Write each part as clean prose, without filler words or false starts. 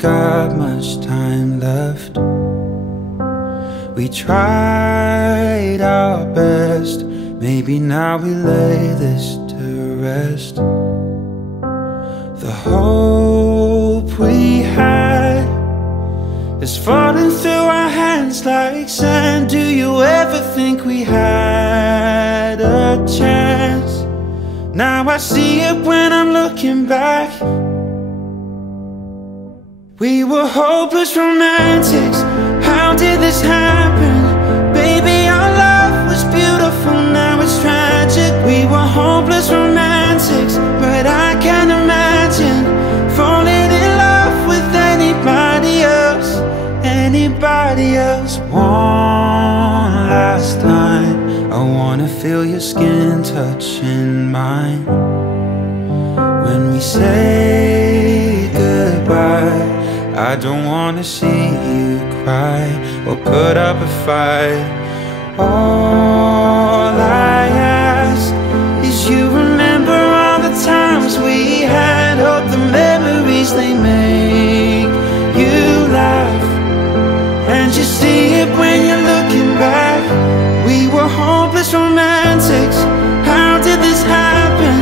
got much time left. We tried our best, maybe now we lay this to rest. The hope we had is falling through our hands like sand. Do you ever think we had a chance? Now I see it when I'm looking back. We were hopeless romantics. How did this happen? Baby, our love was beautiful, now it's tragic. We were hopeless romantics, but I can't imagine falling in love with anybody else. Anybody else. One last time, I wanna feel your skin touching mine. When we say goodbye, I don't wanna see you cry or put up a fight. All I ask is you remember all the times we had. Hope the memories, they make you laugh, and you see it when you're looking back. We were hopeless romantics. How did this happen?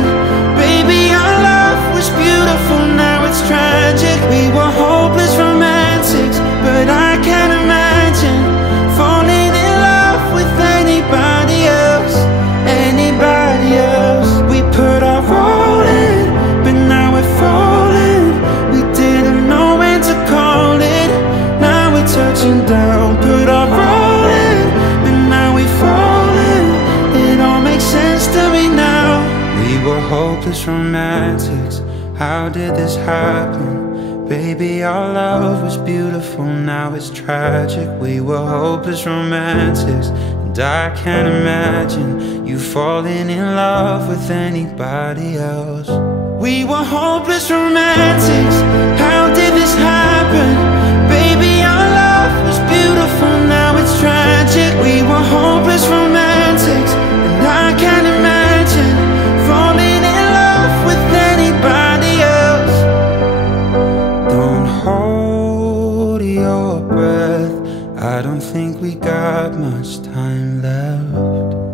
Baby, our love was beautiful, now it's tragic. We were hopeless romantics, but I can't imagine falling in love with anybody else. Anybody else. We put our all in, but now we're falling. We didn't know when to call it. Now we're touching down. Put our all in, but now we're falling. It all makes sense to me now. We were hopeless romantics. How did this happen? Baby, our love was beautiful, now it's tragic. We were hopeless romantics, and I can't imagine you falling in love with anybody else. We were hopeless romantics. How did this happen? Baby, our love was beautiful, now it's tragic. We were hopeless romantics, and I can't imagine falling in love with anybody else. Don't hold your breath, I don't think we got much time left.